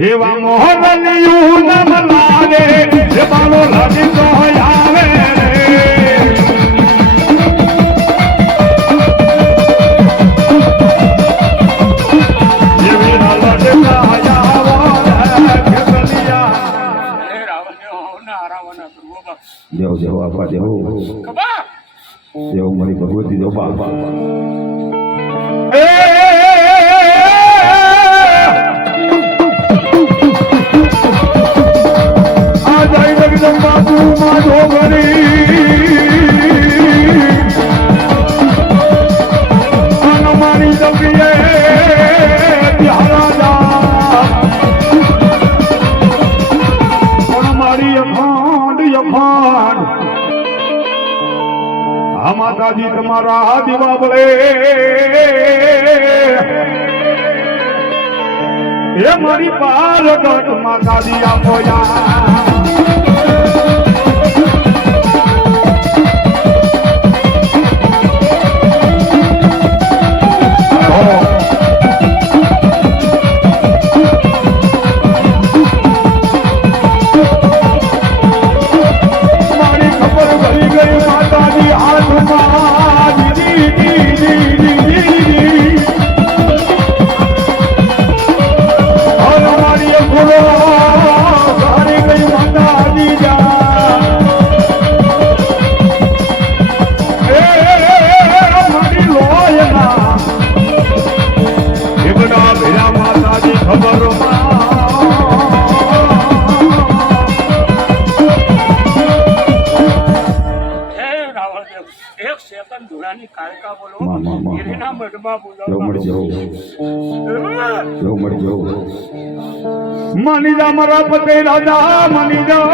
એવા મોહનલિયું નમ લાગે એ બાલો લાગી તો આવે દેવ મારી ભગવતી દેવ બાપા બાપુ માધો મારી જમીએ મારી અખાંડ અખાંડ આ માતાજી તમારા દીવા બળે એ મારી પાલગઢ માતાજી આપો માની જા મારા પતે રાજા માની જા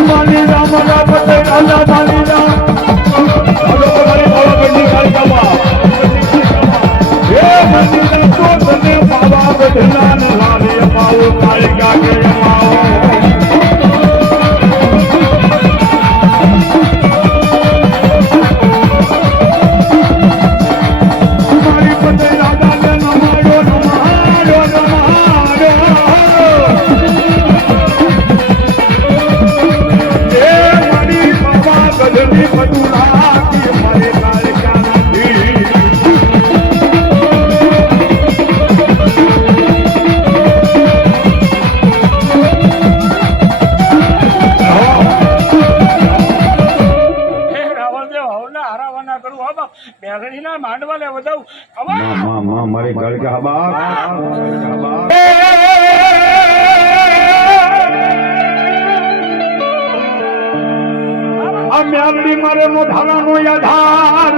માની જા મારા પતે રાજા માની જા બાબા બધલા ને લાલે પાવો કાળકા કે માંડવા લે વધાવું હવે માં મારી ગળકા બાપ આ મેલડી મારે મોઢાનો આધાર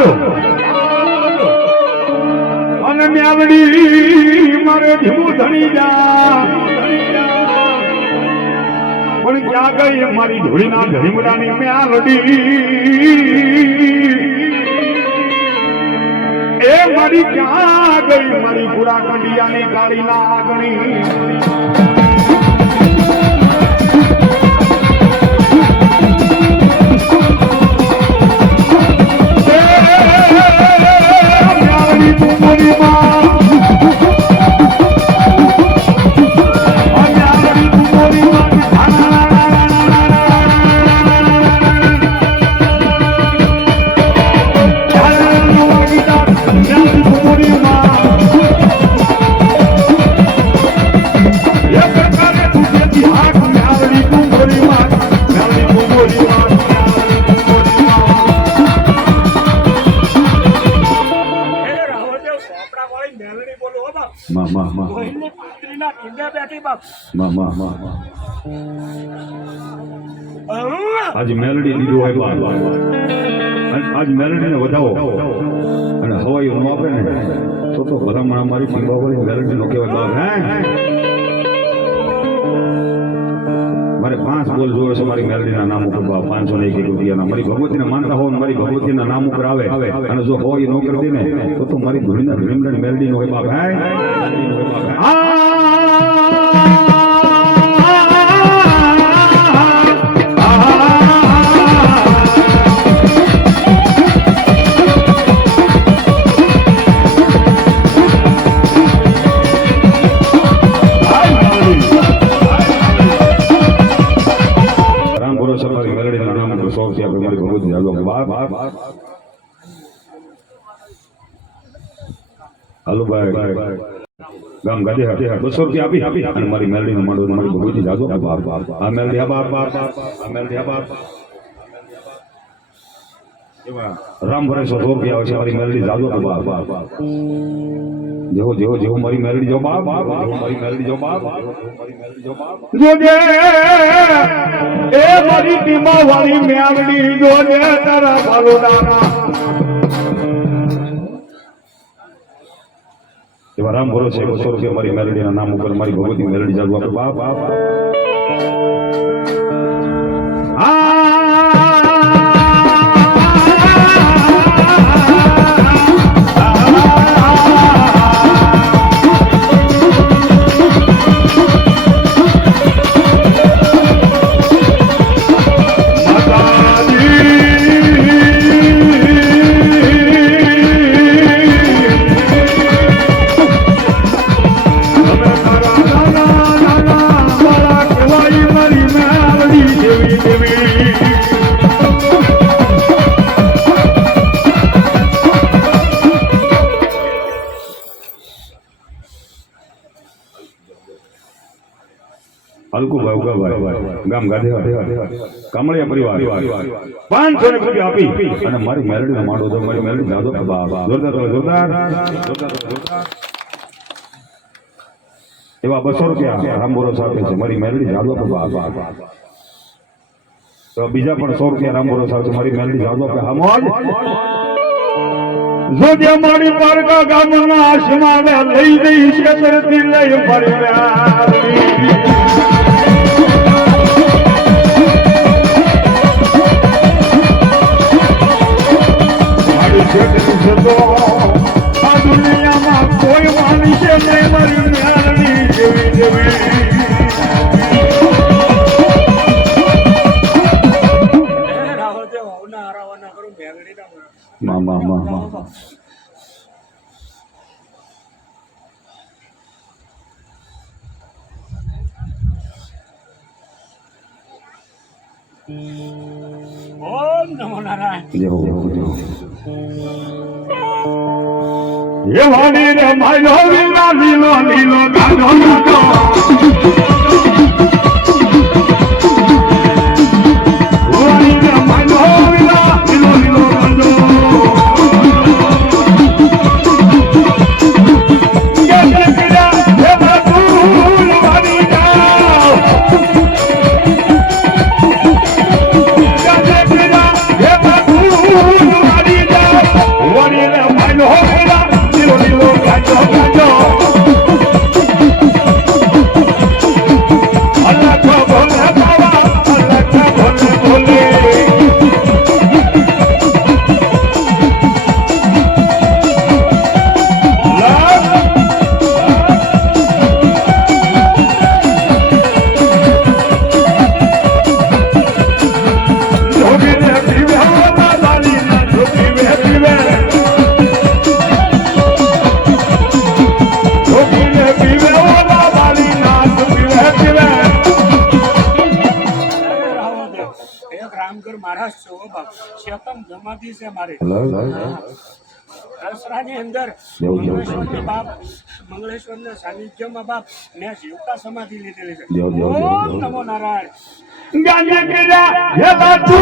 અને મેલડી મારે ધીમું ધણી જા પણ ક્યાં ગઈ મારી ધૂળીના ધણીમડાની મેલડી એ મારી ક્યાં ગઈ મારી પૂરા કંડિયાની કાળી નાગણી આજ મેલડી લીધું હોય બાપ આજ મેલડી ને વધાવો અને હવાઈ નો આપે ને તો ભલામણ મારી પીવાવાળી મેલડી નો કહેવાય બાપ હે મારે 5 બોલ જોવે છે મારી મેલડી ના નામ ઉપર બાપ 501 રૂપિયાના મારી ભગવતીને માનતા હોય મારી ભગવતીના નામ ઉપર આવે અને જો હોય નો કરી દે ને તો મારી ધૂળીના ધૂળીમડાની મેલડી નો હોય બાપ હે હાલો ભાઈ ગામ ગાડી હાથે 200 રૂપિયા આપી અને મારી મેલડી નો માંડો મારી ભગવતી જાજો આ મેલડી આ બાપ રામ ભરે 100 રૂપિયા આવે છે મારી મેલડી જાજો બાપ જેવો મારી મેલડી જો બાપ મારી મેલડી જો બાપ જોજે એ મારી ટીમા વાળી મેલડી જોજે તારા બાલોડાના એવા રામ ભરોસે 200 રૂપિયા મારી મેલડીના નામ ઉપર મારી ભગવતી મેલડી જાગવા બાપ ગામ ગાડે કામળિયા પરિવાર 500 રૂપિયા આપી અને મારી મેલડી નો માંડો તો મારી મેલડી જાદો જોરદાર એવા 200 રૂપિયા રામબોરો સાથે છે મારી મેલડી જાદો તો બીજા પણ 100 રૂપિયા રામબોરો સાથે મારી મેલડી જાદો જોજે મારી પારકા ગામના આસમાને લઈ ગઈ છેતરથી લઈ ફર્યા આ દુનિયામાં કોઈ માની છે નહીં મારી મેલડી જેવી મામા ઓમ નમો નારાયણ એ વાડી રે માયલો લીલો લીલો ગાડો ગાડો વાડી રે માયલો લીલો લીલો ગાડો નો મેરા લીલો લીલો ગાજો ગાજો અલ્લાહ કો ભોલે બાબા અલ્લાહ કો ભોલે ભોલે રામગઢ મહારાજ છો બાપ શેતમ જમાતી છે મારે દસરાની અંદર મંગળેશ્વરના બાપ મંગળેશ્વરના સાનિધ્યમાં બાપ મેં જીવતા સમાધિ લીધેલી છે ઓમ નમો નારાયણ ગાંધી કેરા હે બાપુ